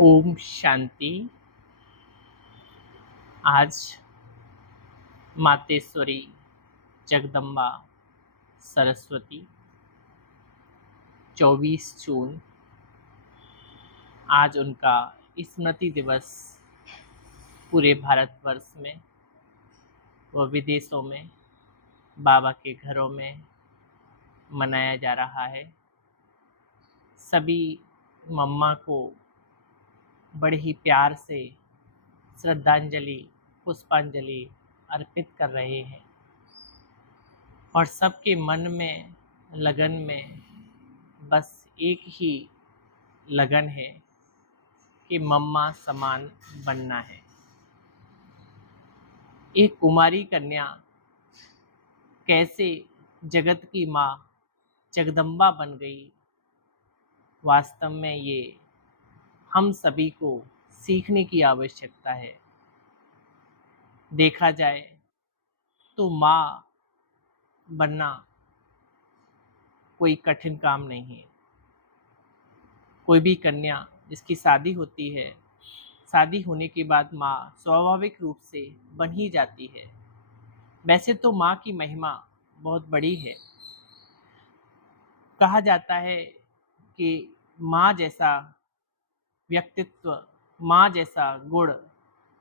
ओम शांति। आज मातेश्वरी जगदम्बा सरस्वती 24 जून, आज उनका स्मृति दिवस पूरे भारतवर्ष में व विदेशों में बाबा के घरों में मनाया जा रहा है। सभी मम्मा को बड़े ही प्यार से श्रद्धांजलि पुष्पांजलि अर्पित कर रहे हैं और सबके मन में लगन में बस एक ही लगन है कि मम्मा समान बनना है। एक कुमारी कन्या कैसे जगत की माँ जगदम्बा बन गई, वास्तव में ये हम सभी को सीखने की आवश्यकता है। देखा जाए तो माँ बनना कोई कठिन काम नहीं है। कोई भी कन्या जिसकी शादी होती है, शादी होने के बाद माँ स्वाभाविक रूप से बन ही जाती है। वैसे तो माँ की महिमा बहुत बड़ी है। कहा जाता है कि माँ जैसा व्यक्तित्व, माँ जैसा गुण,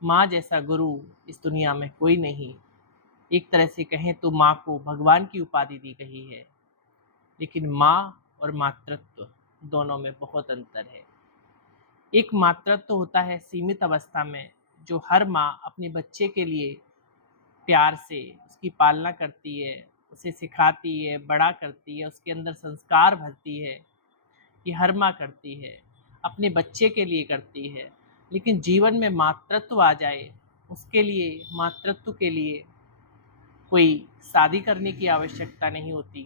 माँ जैसा गुरु इस दुनिया में कोई नहीं। एक तरह से कहें तो माँ को भगवान की उपाधि दी गई है, लेकिन माँ और मातृत्व दोनों में बहुत अंतर है। एक मातृत्व होता है सीमित अवस्था में, जो हर माँ अपने बच्चे के लिए प्यार से उसकी पालना करती है, उसे सिखाती है, बड़ा करती है, उसके अंदर संस्कार भरती है। ये हर माँ करती है, अपने बच्चे के लिए करती है। लेकिन जीवन में मातृत्व आ जाए, उसके लिए मातृत्व के लिए कोई शादी करने की आवश्यकता नहीं होती।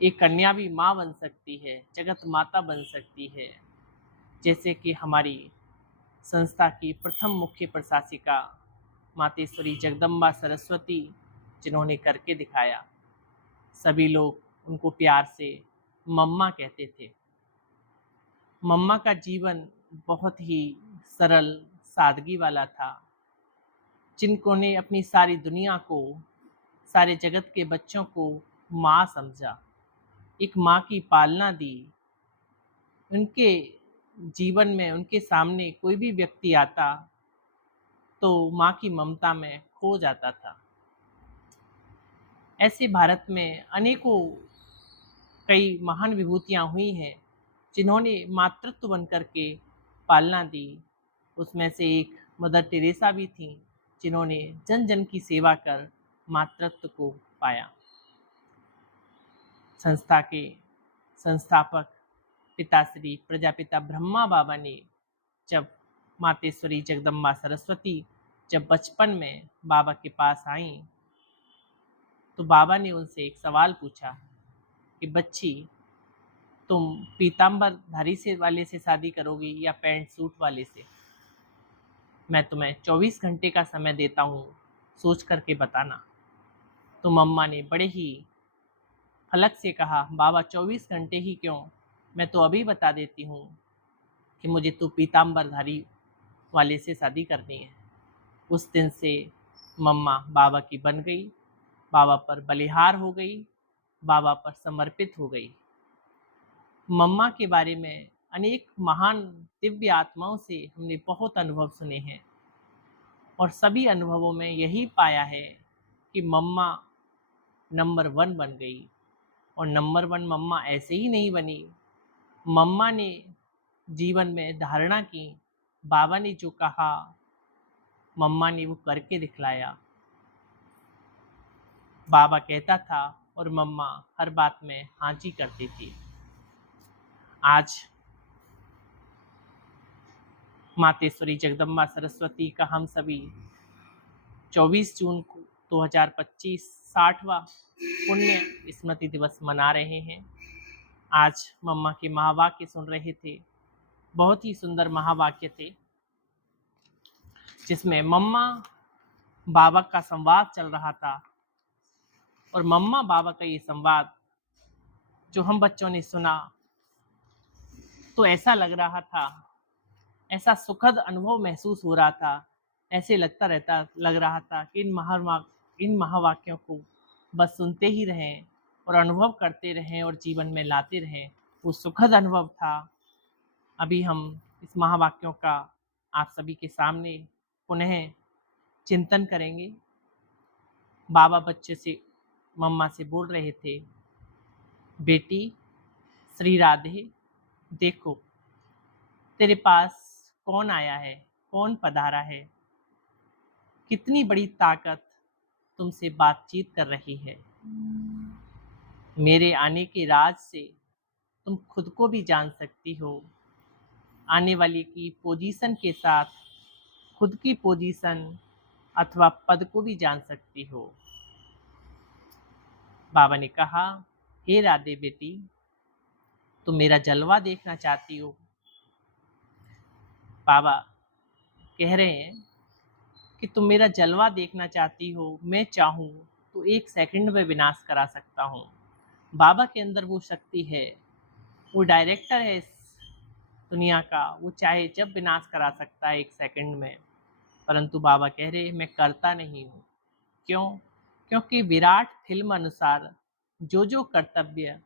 एक कन्या भी माँ बन सकती है, जगत माता बन सकती है। जैसे कि हमारी संस्था की प्रथम मुख्य प्रशासिका मातेश्वरी जगदम्बा सरस्वती, जिन्होंने करके दिखाया। सभी लोग उनको प्यार से मम्मा कहते थे। मम्मा का जीवन बहुत ही सरल सादगी वाला था, जिन्होंने अपनी सारी दुनिया को, सारे जगत के बच्चों को माँ समझा, एक माँ की पालना दी। उनके जीवन में उनके सामने कोई भी व्यक्ति आता तो माँ की ममता में खो जाता था। ऐसे भारत में अनेकों कई महान विभूतियाँ हुई हैं, जिन्होंने मातृत्व बनकर के पालना दी। उसमें से एक मदर टेरेसा भी थी, जिन्होंने जन जन की सेवा कर मातृत्व को पाया। संस्था के संस्थापक पिताश्री प्रजापिता ब्रह्मा बाबा ने, जब मातेश्वरी जगदम्बा सरस्वती जब बचपन में बाबा के पास आई, तो बाबा ने उनसे एक सवाल पूछा कि बच्ची, तुम पीताम्बर धारी से वाले से शादी करोगी या पैंट सूट वाले से? मैं तुम्हें 24 घंटे का समय देता हूँ, सोच करके बताना। तो मम्मा ने बड़े ही फलक से कहा, बाबा 24 घंटे ही क्यों, मैं तो अभी बता देती हूँ कि मुझे तो पीताम्बर धारी वाले से शादी करनी है। उस दिन से मम्मा बाबा की बन गई, बाबा पर बलिहार हो गई, बाबा पर समर्पित हो गई। मम्मा के बारे में अनेक महान दिव्य आत्माओं से हमने बहुत अनुभव सुने हैं और सभी अनुभवों में यही पाया है कि मम्मा नंबर 1 बन गई। और नंबर 1 मम्मा ऐसे ही नहीं बनी। मम्मा ने जीवन में धारणा की, बाबा ने जो कहा मम्मा ने वो करके दिखलाया। बाबा कहता था और मम्मा हर बात में हाँ जी करती थी। आज मातेश्वरी जगदम्बा सरस्वती का हम सभी 24 जून को 2025 60वां पुण्य स्मृति दिवस मना रहे हैं। आज मम्मा के महावाक्य सुन रहे थे, बहुत ही सुंदर महावाक्य थे, जिसमें मम्मा बाबा का संवाद चल रहा था। और मम्मा बाबा का ये संवाद जो हम बच्चों ने सुना, तो ऐसा लग रहा था ऐसा सुखद अनुभव महसूस हो रहा था। ऐसे लग रहा था कि इन महावाक्यों को बस सुनते ही रहें और अनुभव करते रहें और जीवन में लाते रहें। वो सुखद अनुभव था। अभी हम इस महावाक्यों का आप सभी के सामने पुनः चिंतन करेंगे। बाबा बच्चे से मम्मा से बोल रहे थे, बेटी श्री राधे, देखो तेरे पास कौन आया है, कौन पधारा है, कितनी बड़ी ताकत तुमसे बातचीत कर रही है। मेरे आने के राज से तुम खुद को भी जान सकती हो। आने वाले की पोजीशन के साथ खुद की पोजीशन अथवा पद को भी जान सकती हो। बाबा ने कहा, हे राधे बेटी, तुम मेरा जलवा देखना चाहती हो। बाबा कह रहे हैं कि तुम मेरा जलवा देखना चाहती हो। मैं चाहूँ तो 1 सेकंड में विनाश करा सकता हूँ। बाबा के अंदर वो शक्ति है, वो डायरेक्टर है इस दुनिया का। वो चाहे जब विनाश करा सकता है 1 सेकंड में। परंतु बाबा कह रहे मैं करता नहीं हूँ। क्यों? क्योंकि विराट फिल्म अनुसार जो कर्तव्य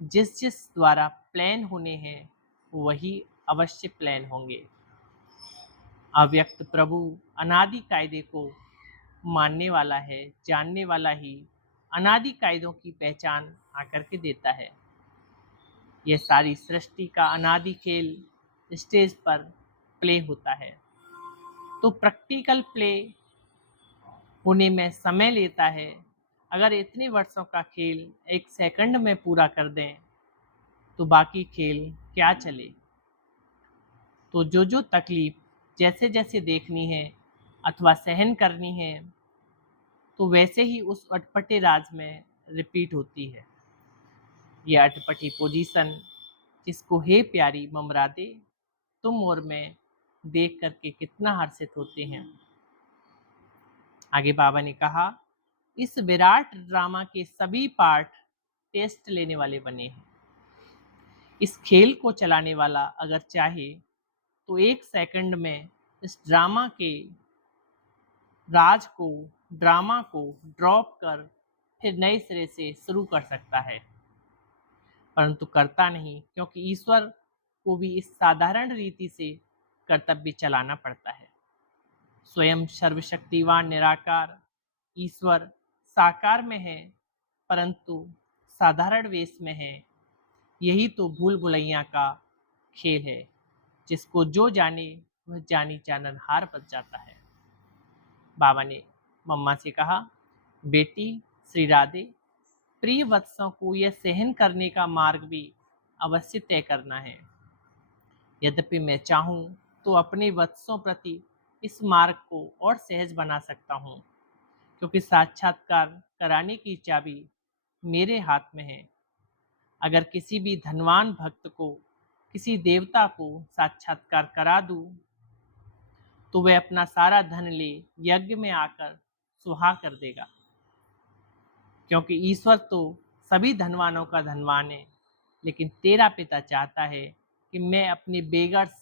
जिस द्वारा प्लान होने हैं वही अवश्य प्लान होंगे। अव्यक्त प्रभु अनादि कायदे को मानने वाला है, जानने वाला ही अनादि कायदों की पहचान आकर के देता है। यह सारी सृष्टि का अनादि खेल स्टेज पर प्ले होता है, तो प्रैक्टिकल प्ले होने में समय लेता है। अगर इतने वर्षों का खेल 1 सेकंड में पूरा कर दें तो बाकी खेल क्या चले। तो जो तकलीफ जैसे जैसे देखनी है अथवा सहन करनी है तो वैसे ही उस अटपटे राज में रिपीट होती है। यह अटपटी पोजीशन जिसको हे प्यारी ममरादे तुम और मैं देख करके कितना हर्षित होते हैं। आगे बाबा ने कहा, इस विराट ड्रामा के सभी पार्ट टेस्ट लेने वाले बने हैं। इस खेल को चलाने वाला अगर चाहे तो 1 सेकंड में इस ड्रामा को ड्रॉप कर फिर नए सिरे से शुरू कर सकता है, परंतु करता नहीं, क्योंकि ईश्वर को भी इस साधारण रीति से कर्तव्य चलाना पड़ता है। स्वयं सर्वशक्तिवान निराकार ईश्वर साकार में है, परंतु साधारण वेश में है। यही तो भूल भुलैया का खेल है, जिसको जो जाने वह जानी जाननहार बन जाता है। बाबा ने मम्मा से कहा, बेटी श्री राधे, प्रिय वत्सों को यह सहन करने का मार्ग भी अवश्य तय करना है। यद्यपि मैं चाहूँ तो अपने वत्सों प्रति इस मार्ग को और सहज बना सकता हूँ, क्योंकि साक्षात्कार कराने की चाबी मेरे हाथ में है। अगर किसी भी धनवान भक्त को किसी देवता को साक्षात्कार करा दूं तो वह अपना सारा धन ले यज्ञ में आकर सुहा कर देगा, क्योंकि ईश्वर तो सभी धनवानों का धनवान है। लेकिन तेरा पिता चाहता है कि मैं अपने बेगर्स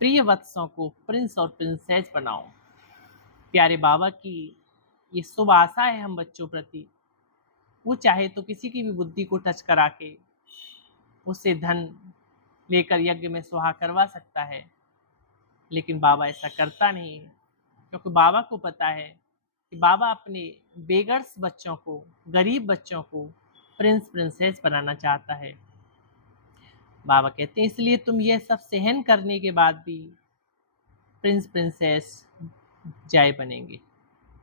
प्रिय वत्सों को प्रिंस और प्रिंसेस बनाऊं। प्यारे बाबा की ये शुभ आशा है हम बच्चों प्रति। वो चाहे तो किसी की भी बुद्धि को टच करा के उससे धन लेकर यज्ञ में सुहा करवा सकता है, लेकिन बाबा ऐसा करता नहीं है, क्योंकि बाबा को पता है कि बाबा अपने बेगर्स बच्चों को, गरीब बच्चों को प्रिंस प्रिंसेस बनाना चाहता है। बाबा कहते हैं इसलिए तुम ये सब सहन करने के बाद भी प्रिंस प्रिंसेस जय बनेंगे।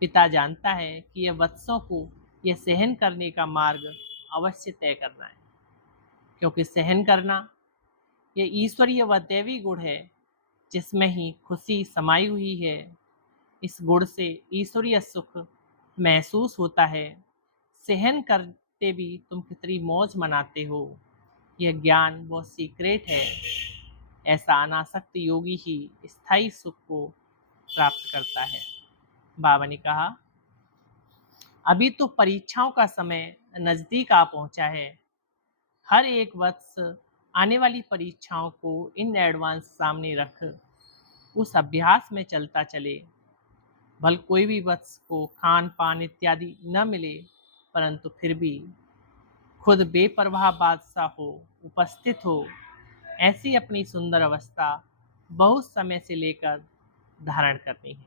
पिता जानता है कि यह वत्सों को यह सहन करने का मार्ग अवश्य तय करना है, क्योंकि सहन करना यह ईश्वरीय व दैवी गुण है, जिसमें ही खुशी समाई हुई है। इस गुण से ईश्वरीय सुख महसूस होता है। सहन करते भी तुम कितनी मौज मनाते हो, यह ज्ञान बहुत सीक्रेट है। ऐसा अनासक्त योगी ही स्थायी सुख को प्राप्त करता है। बाबा ने कहा, अभी तो परीक्षाओं का समय नजदीक आ पहुंचा है। हर एक वत्स आने वाली परीक्षाओं को इन एडवांस सामने रख उस अभ्यास में चलता चले। भल कोई भी वत्स को खान पान इत्यादि न मिले, परंतु फिर भी खुद बेपरवाह बादशाह हो, उपस्थित हो, ऐसी अपनी सुंदर अवस्था बहुत समय से लेकर धारण करनी है।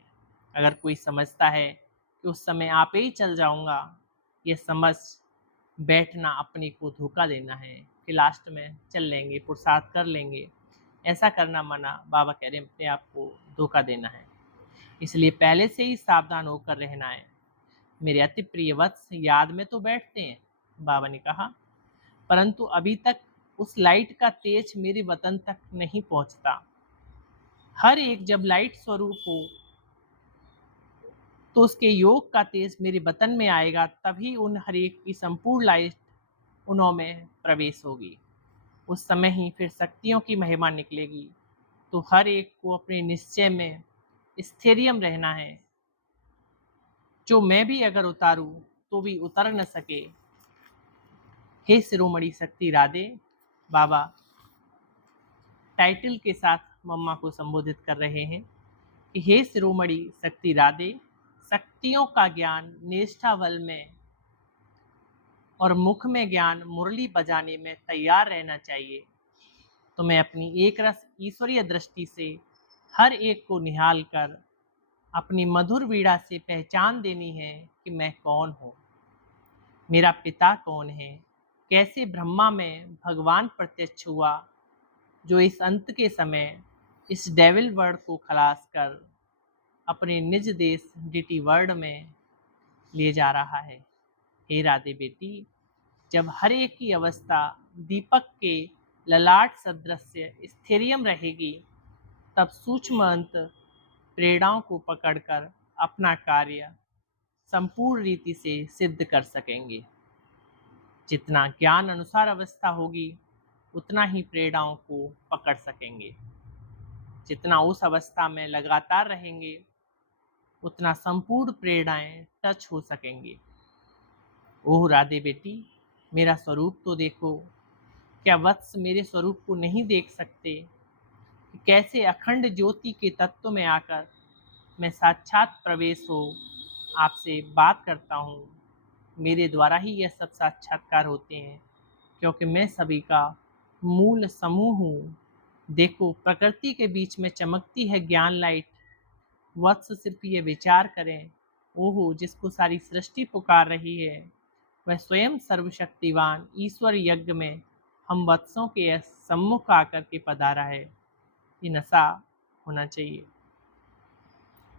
अगर कोई समझता है कि उस समय आप ही चल जाऊंगा, ये समझ बैठना अपने को धोखा देना है कि लास्ट में चल लेंगे, पुरुषार्थ कर लेंगे। ऐसा करना मना, बाबा कह रहे हैं अपने आप को धोखा देना है। इसलिए पहले से ही सावधान होकर रहना है। मेरे अति प्रिय वत्स याद में तो बैठते हैं, बाबा ने कहा, परंतु अभी तक उस लाइट का तेज मेरे वतन तक नहीं पहुंचता। हर एक जब लाइट स्वरूप हो तो उसके योग का तेज मेरे वतन में आएगा, तभी उन हर एक की संपूर्ण लाइट उनों में प्रवेश होगी। उस समय ही फिर शक्तियों की महिमा निकलेगी। तो हर एक को अपने निश्चय में स्थैर्यम रहना है। जो मैं भी अगर उतारूं तो भी उतर न सके। हे शिरोमणि शक्ति राधे, बाबा टाइटल के साथ मम्मा को संबोधित कर रहे हैं कि हे शिरोमणि शक्ति राधे, शक्तियों का ज्ञान निष्ठा बल में और मुख में ज्ञान मुरली बजाने में तैयार रहना चाहिए। तो मैं अपनी एक रस ईश्वरीय दृष्टि से हर एक को निहाल कर अपनी मधुर वीणा से पहचान देनी है कि मैं कौन हूँ, मेरा पिता कौन है, कैसे ब्रह्मा में भगवान प्रत्यक्ष हुआ, जो इस अंत के समय इस डेविल वर्ड को खलास कर अपने निज देश डिटी वर्ड में ले जा रहा है। हे राधे बेटी, जब हर एक की अवस्था दीपक के ललाट सदृश्य स्थिरियम रहेगी, तब सूक्ष्म अंत प्रेरणाओं को पकड़कर अपना कार्य संपूर्ण रीति से सिद्ध कर सकेंगे। जितना ज्ञान अनुसार अवस्था होगी, उतना ही प्रेरणाओं को पकड़ सकेंगे। जितना उस अवस्था में लगातार रहेंगे, उतना संपूर्ण प्रेरणाएं टच हो सकेंगे। ओह राधे बेटी, मेरा स्वरूप तो देखो। क्या वत्स मेरे स्वरूप को नहीं देख सकते कि कैसे अखंड ज्योति के तत्व में आकर मैं साक्षात प्रवेश हो आपसे बात करता हूँ। मेरे द्वारा ही यह सब साक्षात्कार होते हैं, क्योंकि मैं सभी का मूल समूह हूँ। देखो, प्रकृति के बीच में चमकती है ज्ञान लाइट। वत्स सिर्फ ये विचार करें, ओहो जिसको सारी सृष्टि पुकार रही है, वह स्वयं सर्वशक्तिवान ईश्वर यज्ञ में हम वत्सों के सम्मुख आकर के पधारा है। ये नशा होना चाहिए।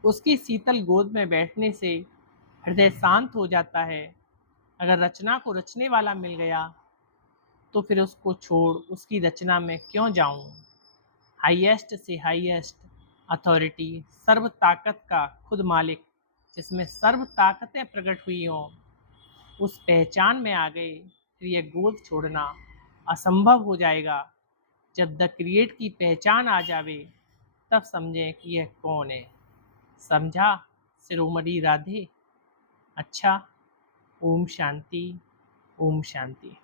उसकी शीतल गोद में बैठने से हृदय शांत हो जाता है। अगर रचना को रचने वाला मिल गया तो फिर उसको छोड़ उसकी रचना में क्यों जाऊं। हाईएस्ट से हाईएस्ट अथॉरिटी, सर्व ताकत का खुद मालिक, जिसमें सर्व ताकतें प्रकट हुई हों, उस पहचान में आ गए, फिर यह गोद छोड़ना असंभव हो जाएगा। जब द क्रिएट की पहचान आ जावे, तब समझें कि यह कौन है। समझा शिरोमणि राधे? अच्छा, ओम शांति, ओम शांति।